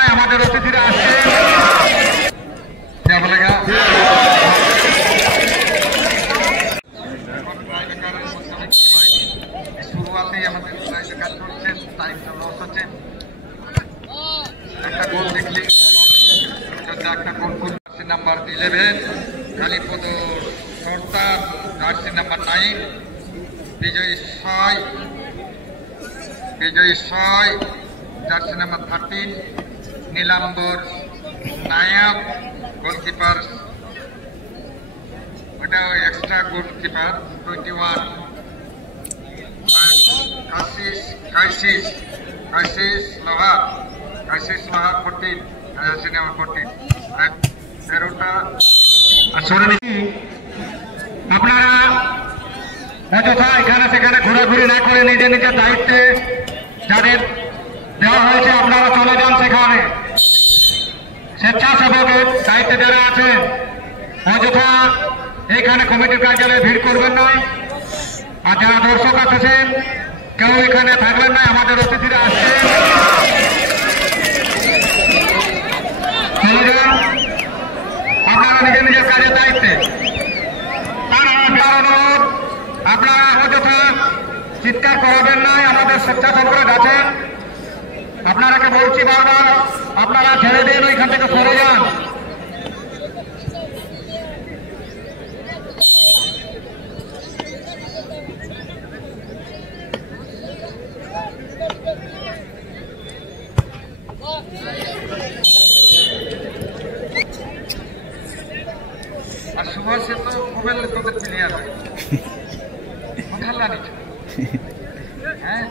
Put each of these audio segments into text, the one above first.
না আমাদের অতিথিরা আসছে क्या बोलेगा শুরুতেই আমাদের প্রাইজে কাজ করছেন টাইমটা লস হচ্ছে একটা গোল দেখলি একটা গোল জার্সি নাম্বার 11 কালীপদ সর্দার জার্সি নাম্বার 9 বিজয়ী 6 জার্সি নাম্বার 13 নীলাম্বর নায়াব গোলকিপার ওটা এক্সট্রা গোলকিপার 21 কাশিস লোহা 14 জার্সি নাম্বার 14 আর 13টা আপনারা অযথা এখানে সেখানে ঘোরাঘুরি না করে নিজের নিজের দায়িত্বে যাদের দেওয়া হয়েছে আপনারা চলে যান সেখানে স্বেচ্ছাসেবকের দায়িত্বে যারা আছেন অযথা এখানে কমিটির কার্যালয়ে ভিড় করবেন না আর যারা দর্শক আছেন কেউ এখানে থাকবেন না আমাদের অতিথিরা আসছেন চলে যান আপনারা নিজের নিজের কাজের দায়িত্বে আপনারা অযথা চিৎকার করাবেন না আমাদের স্বেচ্ছাসেবকরা আছেন আপনারাকে বলছি বারবার আপনারা ছেড়ে দিন ওইখান থেকে সরে যান আর সুভাষ তো খুবই তোদের প্লেয়ার খেলা নিচ্ছে হ্যাঁ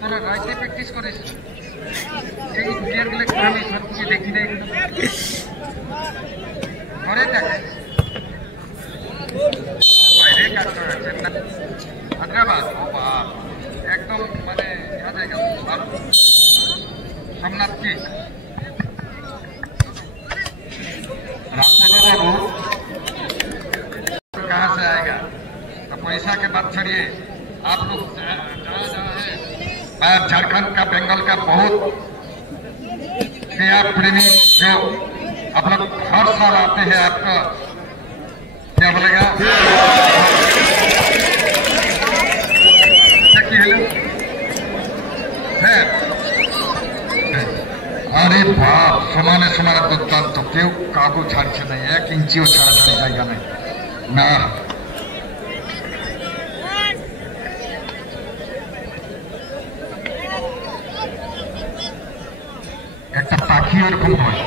তোরা রাইতে প্র্যাকটিস করিস এই প্লেয়ারগুলো আমি সত্যি দেখি না ঘরে থাকে বাইরে কাজ করেছেন না হায়দ্রাবাদ একদম মানে জায়গা সোমনাথ কি रामचंद्र बाबू कहाँ से आएगा तो पैसा के बात छोड़िए आप लोग जहाँ है मैं झारखंड का बंगाल का बहुत क्रिया प्रेमी जो आप लोग हर साल आते हैं आपका क्या बोलेगा अरे बाप समाने समाने दुर्दाন্ত কেউ কাগু ছাড়ছে না 1 ইঞ্চিও ছাড়াছাড়ি জায়গা নেই না একটা পাখি এরকম হয়